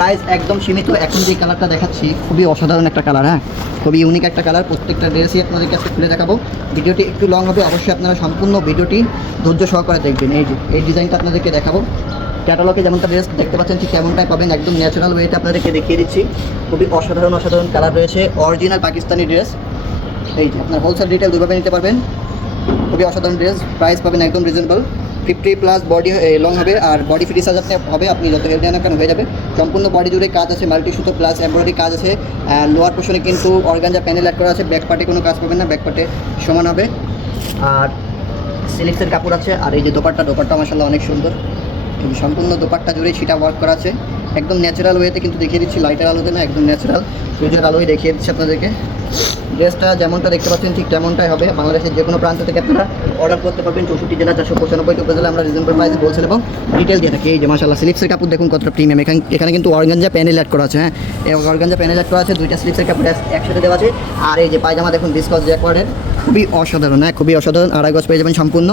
Price একদম সীমিত। এখন যে কালারটা দেখাচ্ছি খুবই অসাধারণ একটা কালার, হ্যাঁ খুবই ইউনিক একটা কালার। প্রত্যেকটা ড্রেসই আপনাদেরকে আজকে খুলে দেখাবো। ভিডিওটি একটু লং হবে, অবশ্যই আপনারা সম্পূর্ণ ভিডিওটি ধৈর্য সহকারে দেখবেন। এই যে এই ডিজাইনটা আপনাদেরকে দেখাবো। ক্যাটালগে যেমনটা ড্রেস দেখতে পাচ্ছেন ঠিক কেমনটাই পাবেন, একদম ন্যাচারাল ওয়েতে আপনাদেরকে দেখিয়ে দিচ্ছি। খুবই অসাধারণ অসাধারণ কালার রয়েছে, অরিজিনাল পাকিস্তানি ড্রেস। এই যে আপনার হোলসেল রিটেল দুইভাবে নিতে পারবেন। খুবই অসাধারণ ড্রেস, প্রাইস পাবেন একদম রিজনেবল। 50+ বডি লং হবে, আর বডি ফ্রি সাইজ হবে, আপনি যত হেলদি আনা কেন হয়ে যাবে। সম্পূর্ণ বডি জুড়ে কাজ আছে, মাল্টি সুতো প্লাস এমব্রয়ডারি কাজ আছে। লোয়ার পোর্শনে কিন্তু অর্গানজা প্যানেল অ্যাড করা আছে, ব্যাক পার্টে কোনো কাজ পাবেন না, ব্যাক পার্টে সমান হবে। আর সিল্কের কাপড় আছে। আর এই যে দোপাট্টা মাশাআল্লাহ অনেক সুন্দর। এই সম্পূর্ণ দোপাট্টা জুড়ে ছিটা ওয়ার্ক করা আছে, একদম ন্যাচারাল ওয়েতে কিন্তু দেখিয়ে দিচ্ছি, লাইটের আলোতে না, একদম ন্যাচারাল সূর্যের আলোয় দেখিয়ে দিচ্ছি আপনাদেরকে। ড্রেসটা যেমনটা দেখতে পাচ্ছেন ঠিক তেমনটাই হবে। বাংলাদেশের যে কোনো প্রান্ত থেকে আপনারা অর্ডার করতে পারবেন। 64 জেলা 495 উপজেলা আমরা রিজনেবল প্রাইসে হোলসেল এবং রিটেল দিয়ে থাকি। এই যে মাশাআল্লাহ স্লিপসের কাপড় দেখুন কতটা প্রিমিয়াম। এখানে কিন্তু অর্গানজা প্যানেল অ্যাড করা আছে, হ্যাঁ এই অর্গানজা প্যানেল অ্যাড করা আছে, দুইটা স্লিপসের কাপড় একসাথে দেওয়া আছে। আর এই যে পায়জামা দেখুন বিস্কস জ্যাকওয়ার্ডের, খুবই অসাধারণ, হ্যাঁ খুবই অসাধারণ। 2.5 গজ পেয়ে যাবেন সম্পূর্ণ।